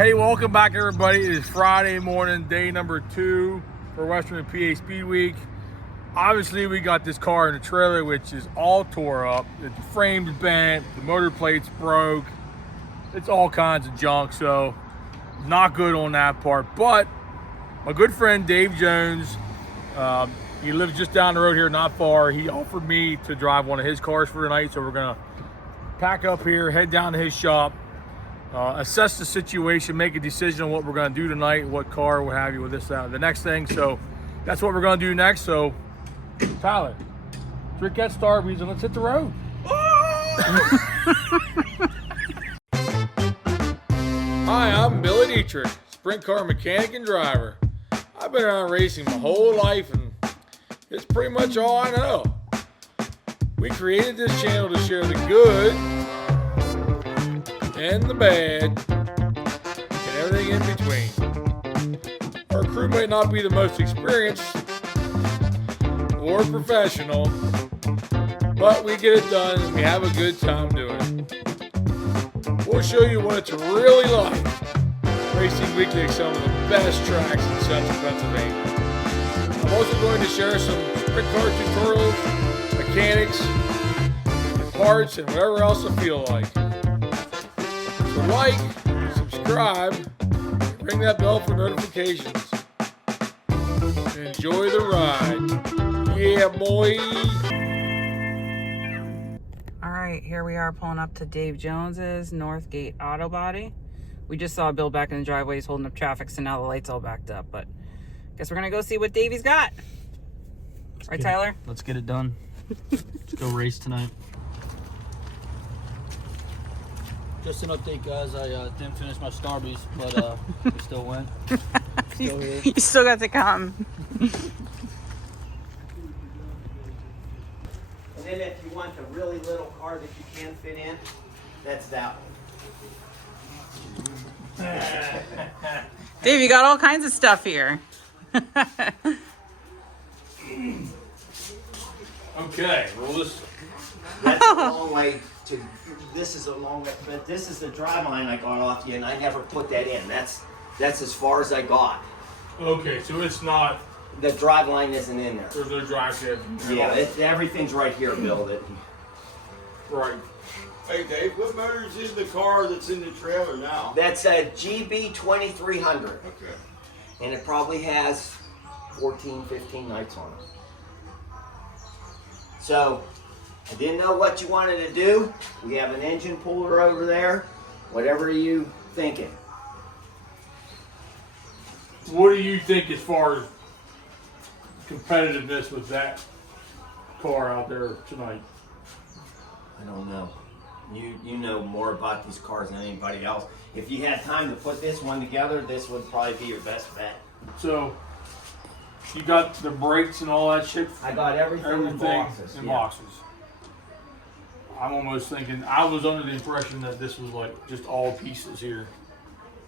Hey, welcome back everybody. It is Friday morning, day number 2 for Western PA Speed Week. Obviously we got this car in the trailer which is all tore up. The frame's bent, the motor plate's broke. It's all kinds of junk, so not good on that part. But my good friend Dave Jones, he lives just down the road here, not far. He offered me to drive one of his cars for the night, so we're gonna pack up here, head down to his shop, assess the situation, make a decision on what we're going to do tonight, what car, what have you, with this, that, the next thing. So that's what we're going to do next. So, Tyler, drink that Starbucks and let's hit the road. Hi, I'm Billy Dietrich, sprint car mechanic and driver. I've been around racing my whole life, and it's pretty much all I know. We created this channel to share the good and the bad, and everything in between. Our crew may not be the most experienced or professional, but we get it done and we have a good time doing it. We'll show you what it's really like racing weekly at some of the best tracks in central Pennsylvania. I'm also going to share some sprint car tutorials, mechanics, parts, and whatever else I feel like. So like, subscribe, ring that bell for notifications. Enjoy the ride. Yeah, boy. All right, here we are pulling up to Dave Jones's Northgate Auto Body. We just saw Bill back in the driveway. He's holding up traffic, so now the light's all backed up. But I guess we're going to go see what Davey's got. Right, Tyler? Let's get it done. Let's go race tonight. Just an update, guys. I didn't finish my Starbucks, but we still went. Still here. You still got to come. And then if you want the really little car that you can fit in, that's that one. Dave, you got all kinds of stuff here. Okay, well this... That's a long way to, this is a long way, but this is the drive line I got off you, and I never put that in. That's as far as I got. Okay, so it's not... The drive line isn't in there. There's no drive shaft. Yeah, everything's right here, Bill. Right. Hey Dave, what motor is in the car that's in the trailer now? That's a GB 2300. Okay. And it probably has 14, 15 nights on it. So, I didn't know what you wanted to do. We have an engine puller over there. Whatever are you thinking? What do you think as far as competitiveness with that car out there tonight? I don't know. You know more about these cars than anybody else. If you had time to put this one together, this would probably be your best bet. So, you got the brakes and all that shit? I got everything in boxes. In yeah. boxes. I'm almost thinking, I was under the impression that this was like just all pieces here.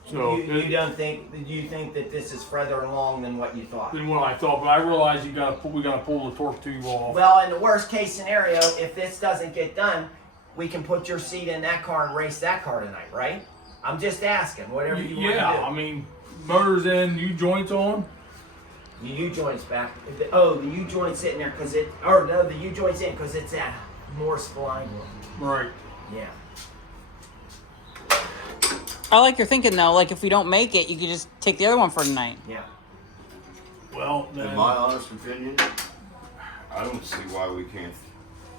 So you think that this is further along than what you thought? Than what I thought, but I realized we gotta pull the torque tube off. Well, in the worst case scenario, if this doesn't get done, we can put your seat in that car and race that car tonight, right? I'm just asking, whatever you want to do. Yeah, I mean, motors in, new joints on. The U-joint's back. Oh, the U-joint's sitting there because it, or no, the U-joint's in because it's that Morse spline one. Right. Yeah. I like your thinking, though. Like, if we don't make it, you could just take the other one for tonight. Yeah. Well, In then, my honest opinion, I don't see why we can't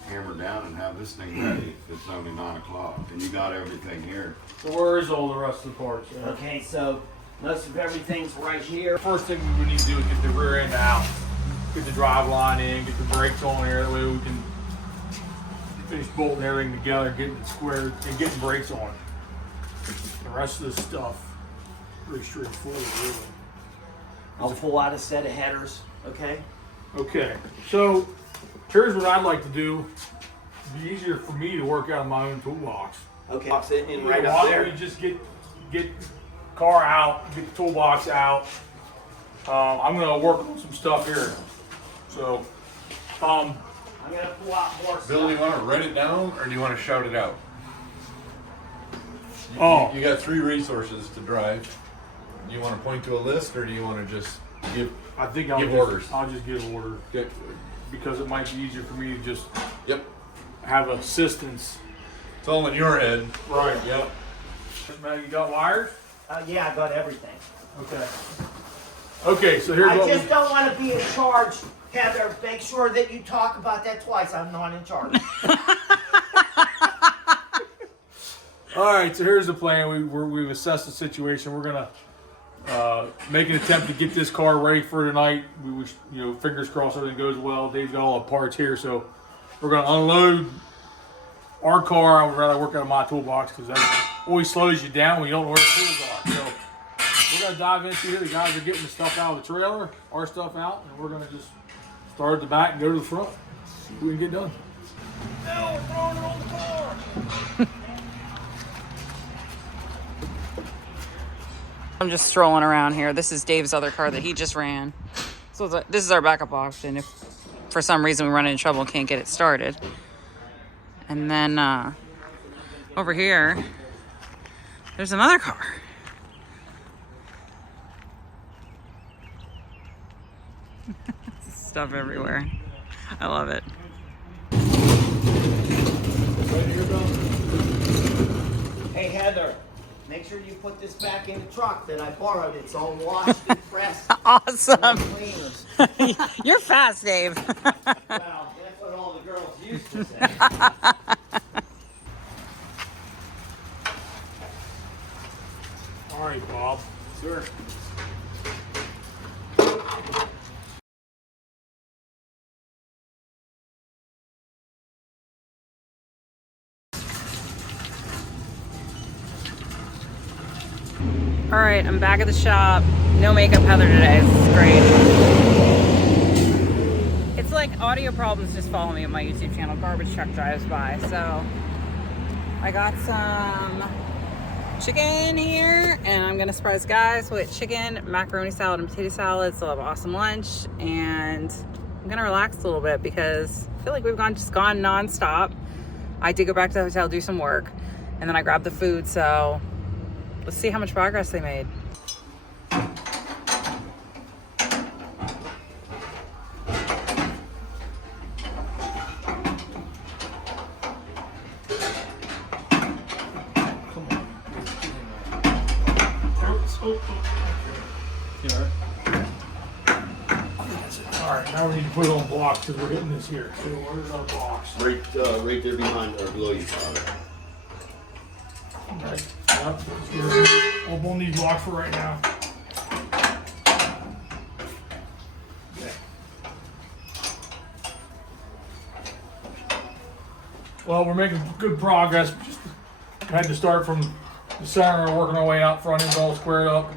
hammer down and have this thing ready if it's only 9 o'clock and you got everything here. so where is all the rest of the parts? Yeah. Okay, so most of everything's right here. First thing we need to do is get the rear end out, get the drive line in, get the brakes on here. That way we can finish bolting everything together, getting it squared, and getting brakes on it. The rest of this stuff, pretty straightforward, really. I'll pull out a set of headers, okay? Okay, so here's what I'd like to do. It'd be easier for me to work out of my own toolbox. Okay. Box it in right up Why there. don't we just get the car out, get the toolbox out. I'm gonna work on some stuff here. So, I'm gonna pull out more Bill, do you stuff. want to write it down or do you want to shout it out? Oh. You got 3 resources to drive. Do you want to point to a list, or do you want to just give? I think Give orders. I'll just give orders Get, because it might be easier for me to just yep. have assistance. It's all in your head. Right. Yep. Man, you got wires? Yeah, I got everything. Okay. Okay, so here's I what just don't want to be in charge, Heather. Make sure that you talk about that twice. I'm not in charge. All right, so here's the plan. We've assessed the situation. We're gonna make an attempt to get this car ready for tonight. We wish, fingers crossed everything goes well. Dave's got all the parts here, so we're gonna unload our car. I would rather work out of my toolbox because that always slows you down when you don't know where the tools are. So we're gonna dive into here. The guys are getting the stuff out of the trailer, our stuff out, and we're gonna just start at the back and go to the front. See what we can get done. Now we're throwing it on the car. I'm just strolling around here. This is Dave's other car that he just ran. So this is our backup option if for some reason we run into trouble and can't get it started. And then over here, there's another car. Stuff everywhere. I love it. Hey, Heather. Make sure you put this back in the truck that I borrowed. It's all washed and pressed. Awesome. Cleaners. You're fast, Dave. Well, that's what all the girls used to say. All right, Bob. Sure. All right, I'm back at the shop. No makeup Heather today. This is great. It's like audio problems just follow me on my YouTube channel. Garbage truck drives by. So I got some chicken here and I'm gonna surprise guys with chicken, macaroni salad, and potato salad. So I'll have an awesome lunch and I'm gonna relax a little bit because I feel like we've gone non-stop. I did go back to the hotel, do some work, and then I grabbed the food. So let's see how much progress they made. All right, now we need to put it on blocks because we're hitting this here. So where's our blocks? Right there behind our below you. Right. Yep. We'll bone these blocks for right now. Okay. Well, we're making good progress. Just had to start from the center, working our way out front, ends all squared up.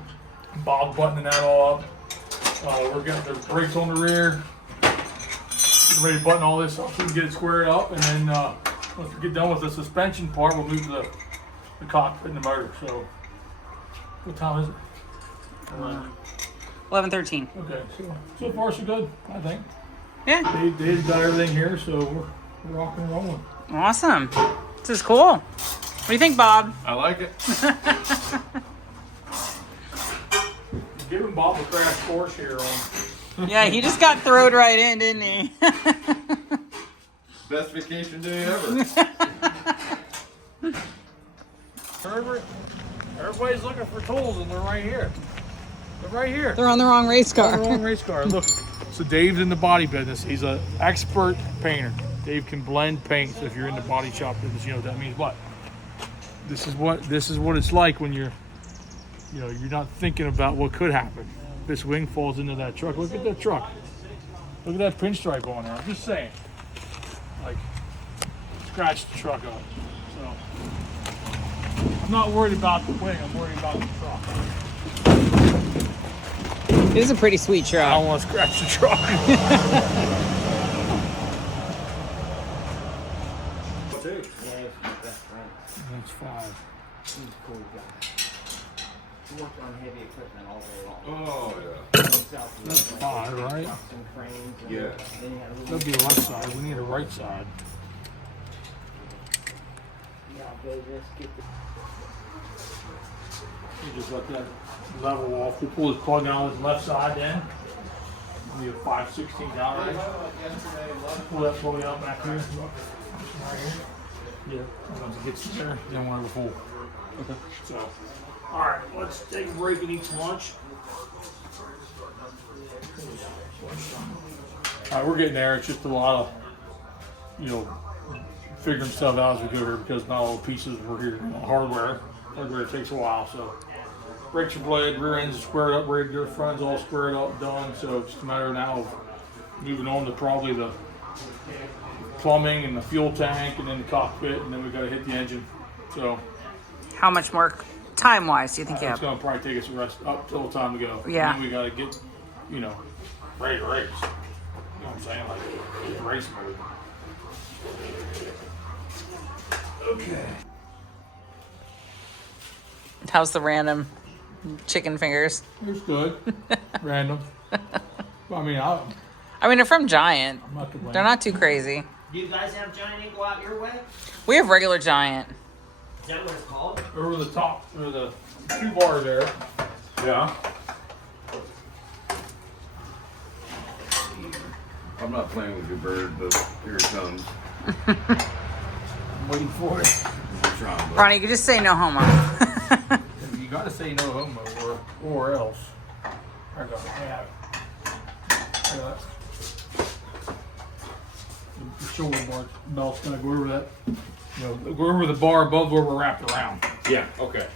Bob's buttoning that all up. We're getting the brakes on the rear. Getting ready to button all this up so we can get it squared up. And then once we get done with the suspension part, we'll move to the cockpit and the motor. So, what time is it? 11:13. Okay, so far so good, I think. Yeah. Dave's got everything here, so we're rocking and rolling. Awesome. This is cool. What do you think, Bob? I like it. Giving Bob a crash course here on. Yeah, he just got throwed right in, didn't he? Best vacation day ever. Everybody's looking for tools, and they're right here. They're right here. They're on the wrong race They're on car. the wrong race car. Look, so Dave's in the body business. He's an expert painter. Dave can blend paints. If you're in the body shop business, you know what that means. But this is what it's like when you're not thinking about what could happen. This wing falls into that truck. Look at that truck. Look at that pinstripe on there. I'm just saying. Like, scratch the truck up. So, I'm not worried about the wing. I'm worried about the truck. It is a pretty sweet I truck. don't want to scratch the truck. That's 5. He's a cool guy. He worked on heavy equipment all day long. Oh yeah. That's 5, right? Some cranes. And Yeah. then he had a little. That'd be a left side. We need a right side. Yeah, I'll go this, get this. You just let that level off. We'll pull this plug out on this left side then. We have 5/16 down right. Pull that plug out back here. Right here. Yeah, once it gets there, then we'll have a full. Okay. So, all right, let's take a break and eat some lunch. All right, we're getting there. It's just a lot of, you know, figuring stuff out as we go here because not all the pieces were here. Hardware takes a while, so. Brakes are blade, rear ends are squared up, ready to go, front ends all squared up, done. So it's just a matter now of moving on to probably the plumbing and the fuel tank and then the cockpit, and then we got to hit the engine. So How much more time-wise do you think you it's have? going to probably take us the rest up till time to go. Yeah. And then we got to get, you know, ready to race. You know what I'm saying? Like race mode. Okay. How's the random chicken fingers? It's good. Random. I mean, I'm I mean, they're from Giant. not to blame. They're not too crazy. Do you guys have Giant Ink go out your way? We have regular Giant. Is that what it's called? Over the top, or the 2 bar there. Yeah. I'm not playing with your bird, but here it comes. I'm waiting for it. I'm trying, but Ronnie, you could just say no homo. You gotta say no homo or else. I got it. Yeah. I got it. The shoulder bar belt's gonna go over that. You know, go over the bar above where we're wrapped around. yeah, okay.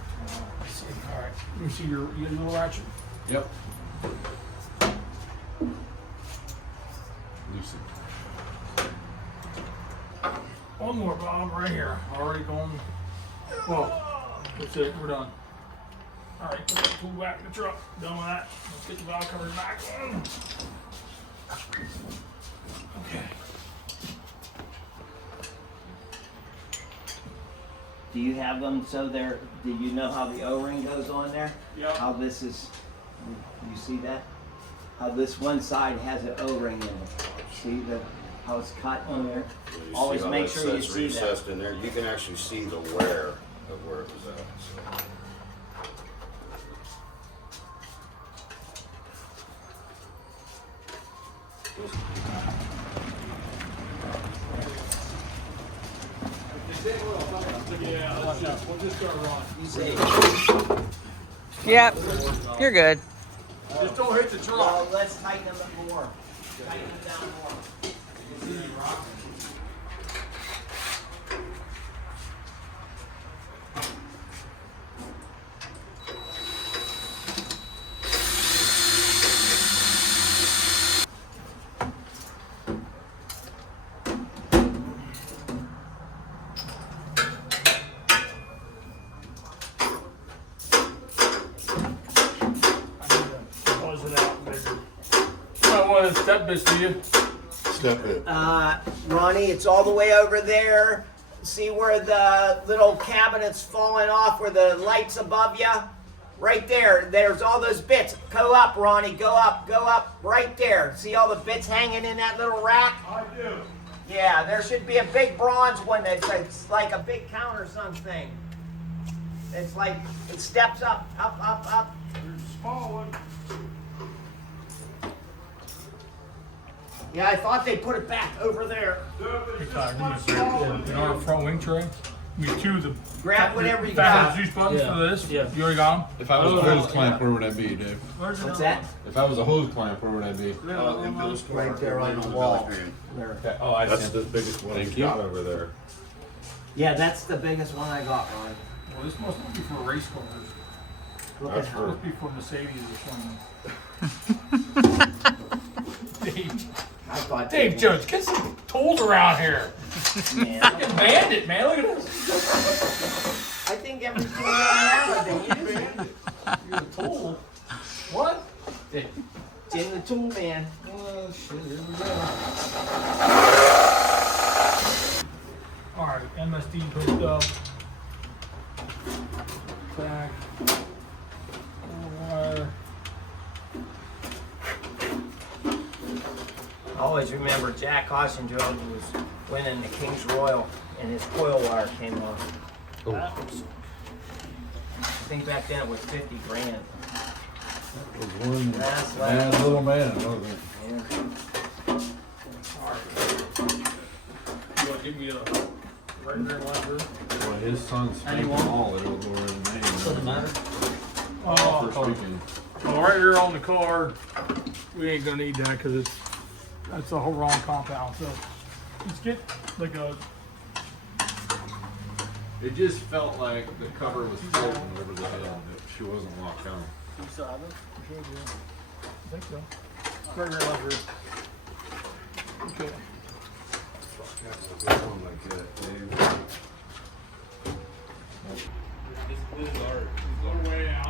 All right. Let me see your little ratchet. Yep. Lucy. One more, Bob, right here. Already going. Well, that's it. We're done. All right, put that tool back in the truck. Done with that. Let's get the valve covers back on. Okay. Do you have them so they're, do you know how the O-ring goes on there? Yep. How this is, you see that? How this one side has an O-ring in it. See how it's cut on there? You Always see how make that sure you sets see that. recessed in there. You can actually see the wear of where it was at. So. Yeah, we'll just start running. You see? Yep, you're good. Just don't hit the truck. Well, let's tighten them up more. Tighten them down more. Close it out bigger. I want to step this to you. Step it. Ronnie, it's all the way over there. See where the little cabinet's falling off, where the light's above you? Right there. There's all those bits. Go up, Ronnie. Go up. Right there. See all the bits hanging in that little rack? I do. Yeah, there should be a big bronze one that's like a big countersunk thing. It's like, it steps up. There's a small one. Yeah, I thought they put it back over there. In our front wing tray, we have 2 of the Grab whatever you fat got. juice buttons for this. Yeah. You already got them? If I was a hose clamp, where would I be, Dave? What's that? If I was a hose clamp, where would I be? Right there on the wall. Okay. Oh, I That's see. the biggest one Thank he's you. got over there. Yeah, that's the biggest one I got, Ron. Well, this must not be for race cars. Look That's at It how. must be for Mercedes or something. Dave. I thought Dave they- Jones, get some tools around here. Man, Fucking bandit, man. Look at this. I think everything around here they use it. You're a tool. What? Dave. It's in the tool man. Oh, shit. Here we go. All right, MSD hooked up. Back. Wire. I always remember Jack Ossendrode was winning the King's Royal and his coil wire came off. Oh. I think back then it was 50 grand. That was one That's bad like, little man, wasn't it? yeah. You want to give me a regular lever? Well, his son's speaking all that it'll go in the name. Doesn't matter. For speaking. Well, right here on the car, we ain't gonna need that because that's a whole wrong compound. So let's get like a. It just felt like the cover was floating over the head, that she wasn't locked on. You still have it? You sure do. I think so. Regular lever. Okay.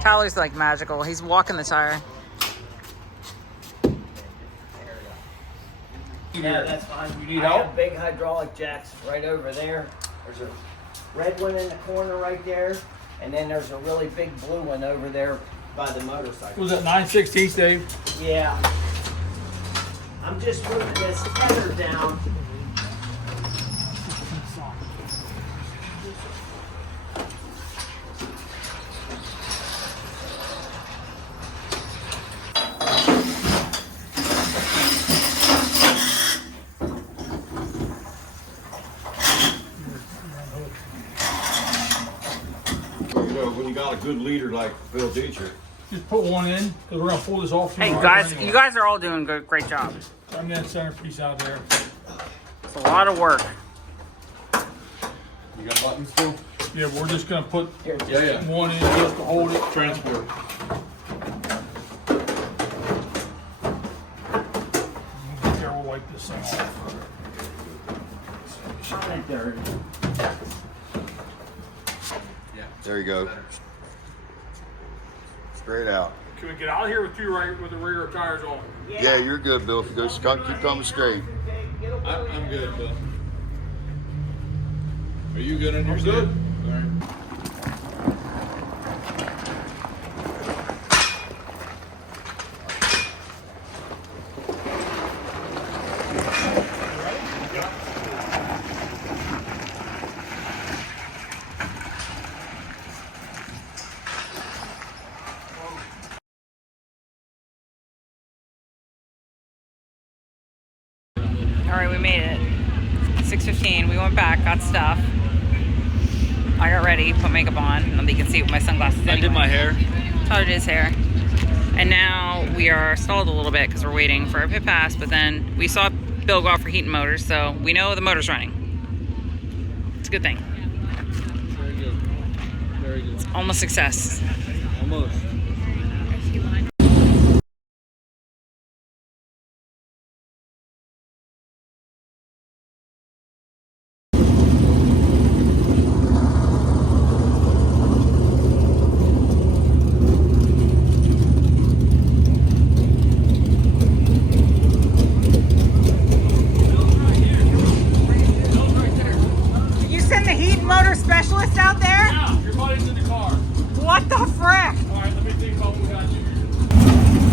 Tyler's like magical. He's walking the tire. Yeah, that's fine. You need I help? have big hydraulic jacks right over there. There's a red one in the corner right there, and then there's a really big blue one over there by the motorcycle. Was that 9/16, Dave? Yeah. I'm just moving this tether down. You know, when you got a good leader like Bill Dietrich, Just put one in because we're gonna pull this off. Hey tomorrow guys, anyway. you guys are all doing good, great job. I'm that centerpiece out there. It's a lot of work. You got buttons still? Yeah, we're just gonna put Yeah. one in just to hold it. Transport. Here, we'll wipe this thing off. Right there. there you go. Straight out. Can we get out of here with with the rear tires on? Yeah, you're good, Bill. If you go skunk, keep coming straight. I'm good, Bill. Are you good on your I'm side? good. All right. All right, we made it. 6:15. We went back, got stuff. I got ready, put makeup on. Nobody can see it with my sunglasses. I did my hair. Tyler did his hair. And now we are stalled a little bit because we're waiting for a pit pass. But then we saw Bill go out for heating motors, so we know the motor's running. It's a good thing. Very good. Very good. Almost success. Almost. Did you send the heat motor specialist out there? Yeah, your buddy's in the car. What the frick? All right, let me think about what we got you.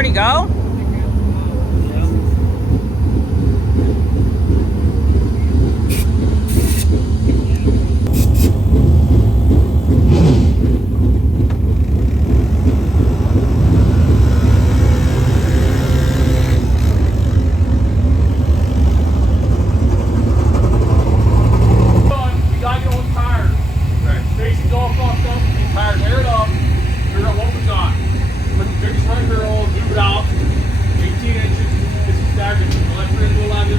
already go? We gotta get on tires. Stacy's all fucked up. The tires air it up. Figure out what we got. Put the biggest right barrel, move it out. 18 inches. Get some stackers. Let's bring it to 11.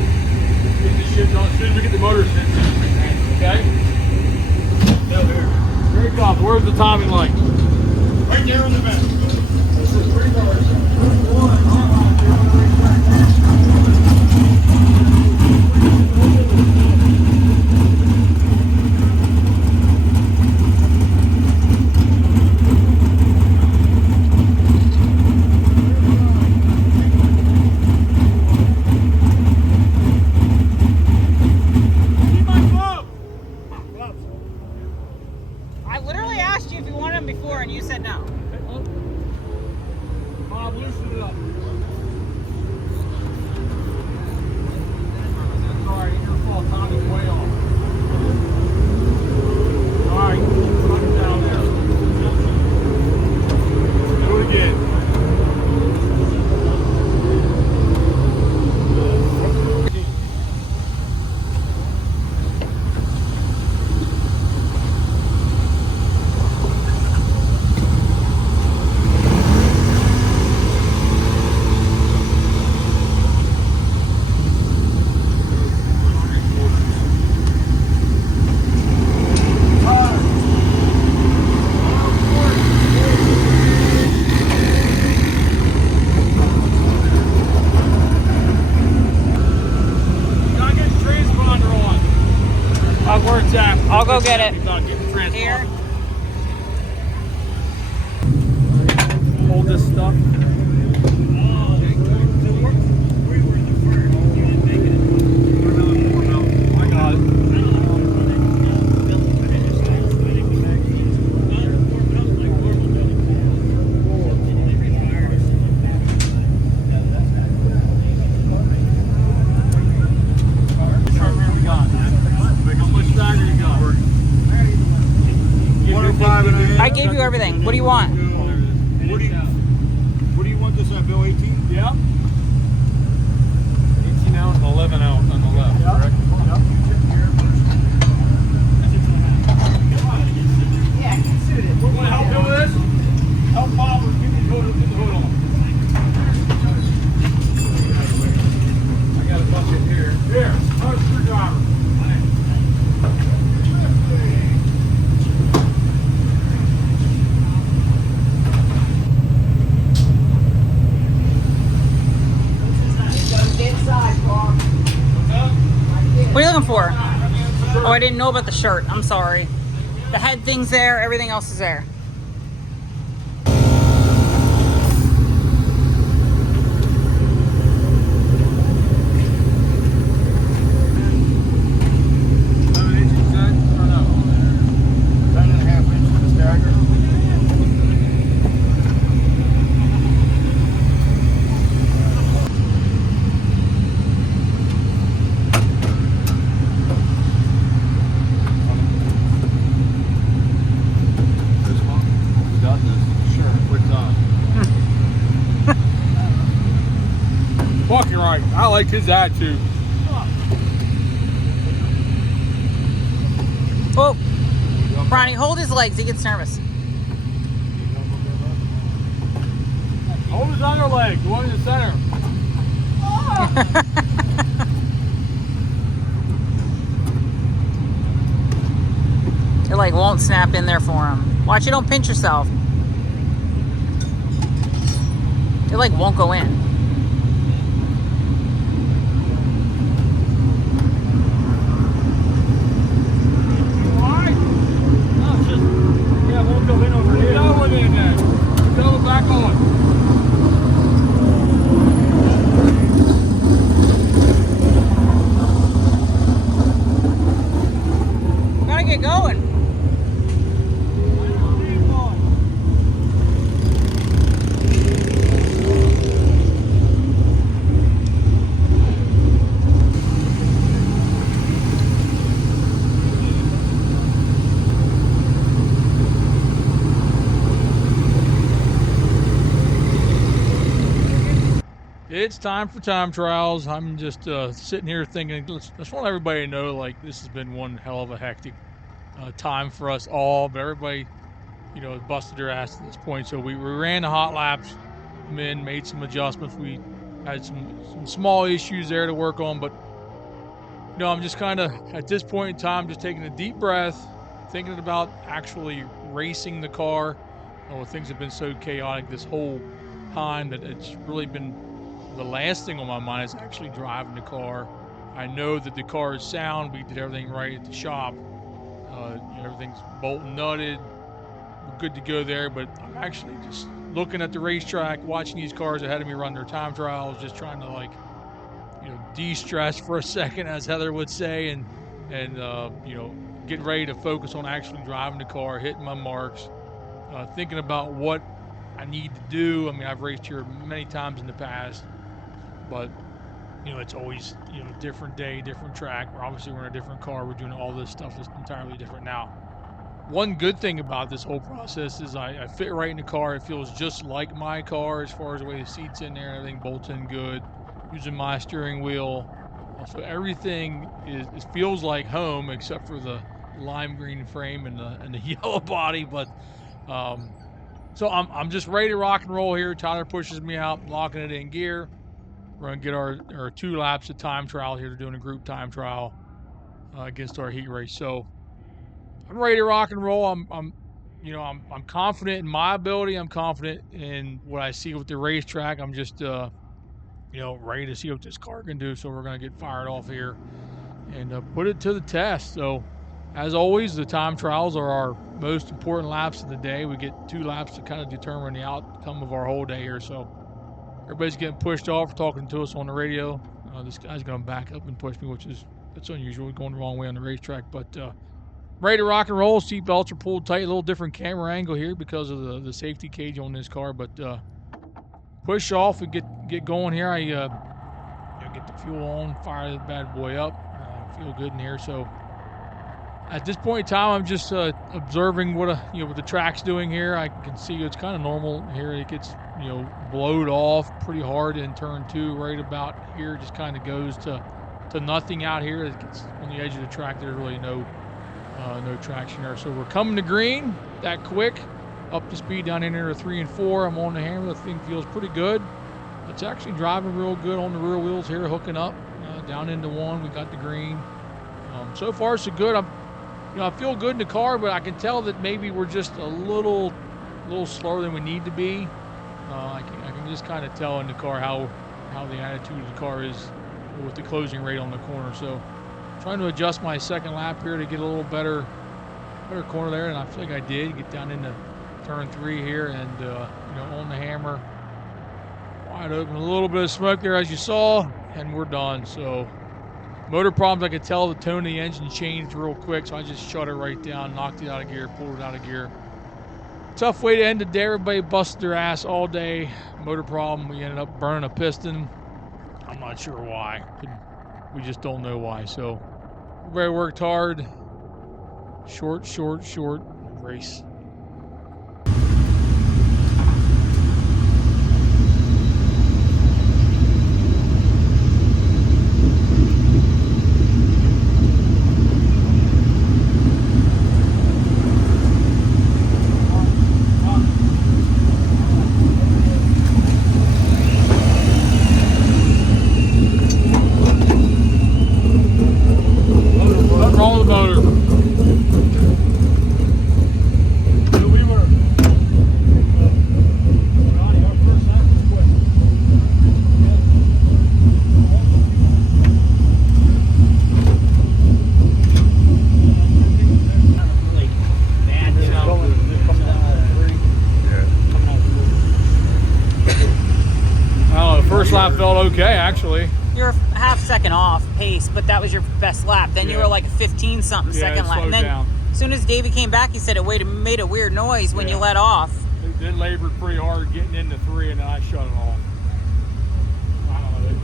Get this shit done. As soon as we get the motor set, okay? No, here. Here it comes. Where's the timing light? Right there on the back. This is pretty hard. I literally asked you if you wanted them before and you said no. Bob, loosen it up. Sorry, your fault. Tommy's way off. All right, put it down there. Do it again. I'll go get it. Here. Here. Hold this stuff. I got it. I gave you everything. What do you want? What do you want this at, Bill? 18? Yep. 18 out and 11 out on the left, correct? Yeah, consider it. Want to help do this? Help Bob with getting the hood on. I got a bucket here. Here, how's the screwdriver? What are you looking for? Oh, I didn't know about the shirt. I'm sorry. The head thing's there. Everything else is there. Fucking right. I like his attitude. Oh, Ronnie, hold his legs. He gets nervous. Hold his other leg, the one in the center. Your leg won't snap in there for him. Watch, you don't pinch yourself. Your leg won't go in. Back on. Gotta get going. It's time for time trials. I'm just sitting here thinking, just want everybody to know, like, this has been one hell of a hectic time for us all, but everybody, you know, busted their ass at this point. So we ran the hot laps, made some adjustments. We had some small issues there to work on, but you know, I'm just kind of at this point in time just taking a deep breath, thinking about actually racing the car. Oh, things have been so chaotic this whole time that it's really been the last thing on my mind is actually driving the car. I know that the car is sound. We did everything right at the shop. You know, everything's bolt and nutted. We're good to go there, but I'm actually just looking at the racetrack, watching these cars ahead of me run their time trials, just trying to, like, you know, de-stress for a second, as Heather would say, and you know, get ready to focus on actually driving the car, hitting my marks, thinking about what I need to do. I mean, I've raced here many times in the past, but you know, it's always, you know, different day, different track. We're in a different car. We're doing all this stuff that's entirely different now. One good thing about this whole process is I fit right in the car. It feels just like my car as far as the way the seat's in there, everything bolts in good. Using my steering wheel, so everything it feels like home except for the lime green frame and the yellow body. But so I'm just ready to rock and roll here. Tyler pushes me out, locking it in gear. We're gonna get our 2 laps of time trial here. They're doing a group time trial against our heat race. So I'm ready to rock and roll. I'm confident in my ability. I'm confident in what I see with the racetrack. I'm just you know, ready to see what this car can do. So we're going to get fired off here and put it to the test. So as always, the time trials are our most important laps of the day. We get 2 laps to kind of determine the outcome of our whole day here. So everybody's getting pushed off, talking to us on the radio. This guy's going to back up and push me, that's unusual. We're going the wrong way on the racetrack, but ready to rock and roll. Seat belts are pulled tight. A little different camera angle here because of the safety cage on this car, but push off and get going here. I you know, get the fuel on, fire the bad boy up. Feel good in here. So at this point in time, I'm just observing what the track's doing here. I can see it's kind of normal here. It gets, you know, blowed off pretty hard in turn 2, right about here. Just kind of goes to nothing out here. It gets on the edge of the track. There's really no traction there. So we're coming to green that quick. Up to speed down in there 3 and 4. I'm on the hammer. The thing feels pretty good. It's actually driving real good on the rear wheels here, hooking up down into 1. We got the green. So far so good. I feel good in the car, but I can tell that maybe we're just a little slower than we need to be. I can just kind of tell in the car how the attitude of the car is with the closing rate on the corner. So trying to adjust my second lap here to get a little better corner there, and I feel like I did get down into turn 3 here, and you know, on the hammer, wide open, a little bit of smoke there as you saw, and we're done. So motor problems, I could tell the tone of the engine changed real quick, so I just shut it right down, knocked it out of gear, pulled it out of gear. Tough way to end the day. Everybody busted their ass all day. Motor problem, we ended up burning a piston. I'm not sure why. We just don't know why. So everybody worked hard. Short race. What's wrong with the motor? First lap felt okay, actually. You're a half second off pace, but that was your best lap. Then you were like a 15-something second lap. And then as soon as Davey came back, he said it made a weird noise when you let off. It labored pretty hard getting into 3, and then I shut it off. I don't know.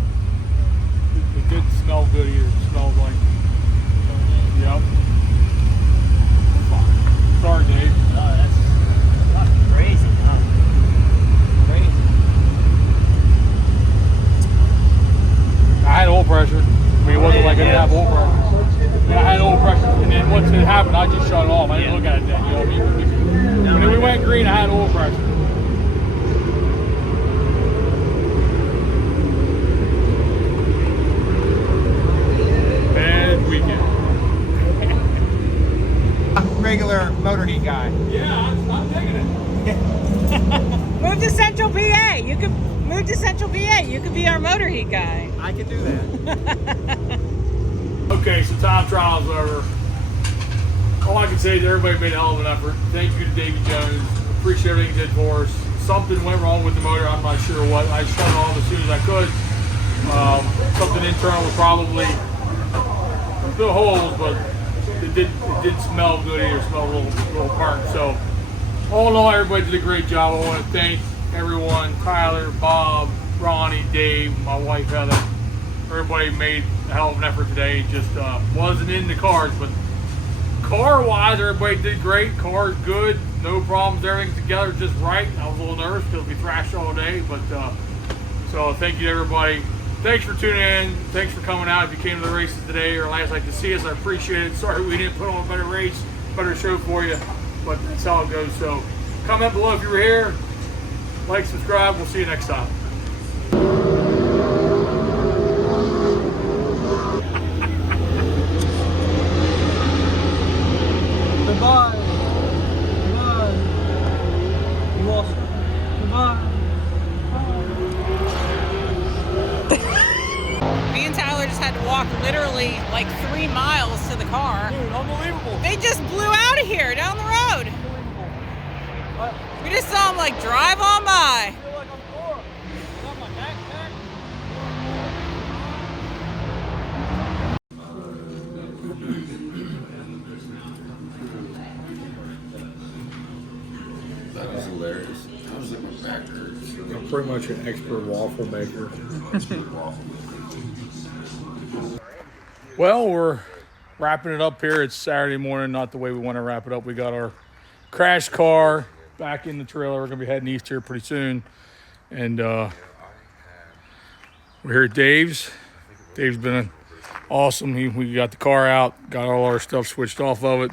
It didn't smell good either. It smelled like, yep. Sorry, Dave. That's crazy, huh? Crazy. motor heat guy. Yeah, I'm digging it. Move to Central PA. You could move to Central PA. You could be our motor heat guy. I can do that. Okay, so time trial's over. All I can say is everybody made a hell of an effort. Thank you to Davey Jones. Appreciate everything he did for us. Something went wrong with the motor. I'm not sure what. I shut it off as soon as I could. Something internal was probably no holes, but it didn't smell good either. It smelled a little burnt. So all in all, everybody did a great job. I want to thank everyone: Tyler, Bob, Ronnie, Dave, my wife Heather. Everybody made a hell of an effort today. Just wasn't in the cars, but car-wise, everybody did great. Car's good, no problems. Everything together just right. I was a little nervous because we thrashed all day, but so thank you to everybody. Thanks for tuning in. Thanks for coming out. If you came to the races today or last night to see us, I appreciate it. Sorry we didn't put on a better race, better show for you, but that's how it goes. So comment below if you were here. Like, subscribe. We'll see you next time. Goodbye. Goodbye. You lost. Goodbye. Me and Tyler just had to walk literally like 3 miles to the car. Dude, unbelievable. They just blew out of here down the road. We just saw them like drive on by. I feel like I'm poor. I got my backpack. That was hilarious. I was like, my back hurts. I'm pretty much an expert waffle maker. Well, we're wrapping it up here. It's Saturday morning, not the way we want to wrap it up. We got our crash car back in the trailer. We're going to be heading east here pretty soon. And we're here at Dave's. Dave's been awesome. We got the car out, got all our stuff switched off of it.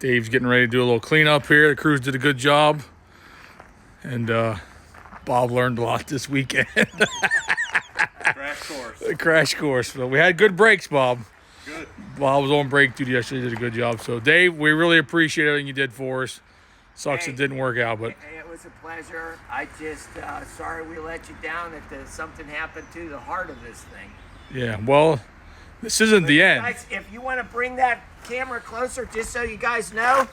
Dave's getting ready to do a little cleanup here. The crews did a good job. And Bob learned a lot this weekend. Crash course. The crash course. So we had good breaks, Bob. Good. Bob was on break duty yesterday, did a good job. So Dave, we really appreciate everything you did for us. Sucks it didn't work out, but It was a pleasure. I just sorry we let you down. If something happened to the heart of this thing. yeah, well, this isn't the end. Guys, if you want to bring that camera closer, just so you guys know,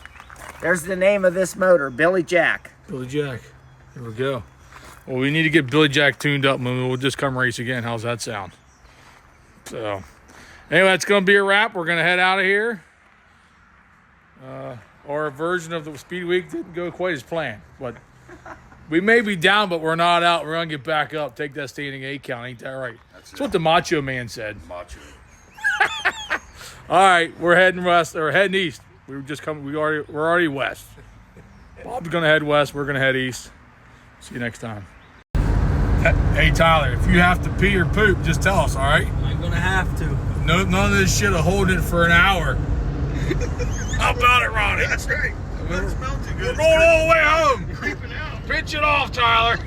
there's the name of this motor, Billy Jack. Billy Jack. There we go. Well, we need to get Billy Jack tuned up, and we'll just come race again. How's that sound? So, anyway, that's going to be a wrap. We're going to head out of here. Our version of the Speedweek didn't go quite as planned, but we may be down, but we're not out. We're going to get back up, take that standing 8 count. Ain't that right? That's what the Macho Man said. Macho. All right, we're heading west or heading east. We were just coming. We're already west. Bob's going to head west. We're going to head east. See you next time. Hey Tyler, if you have to pee or poop, just tell us. All right? I'm gonna have to. No, none of this shit of holding it for an hour. How about it, Ronnie? That's right. That smells too good. We're going all the way home. Creeping out. Pitch it off, Tyler.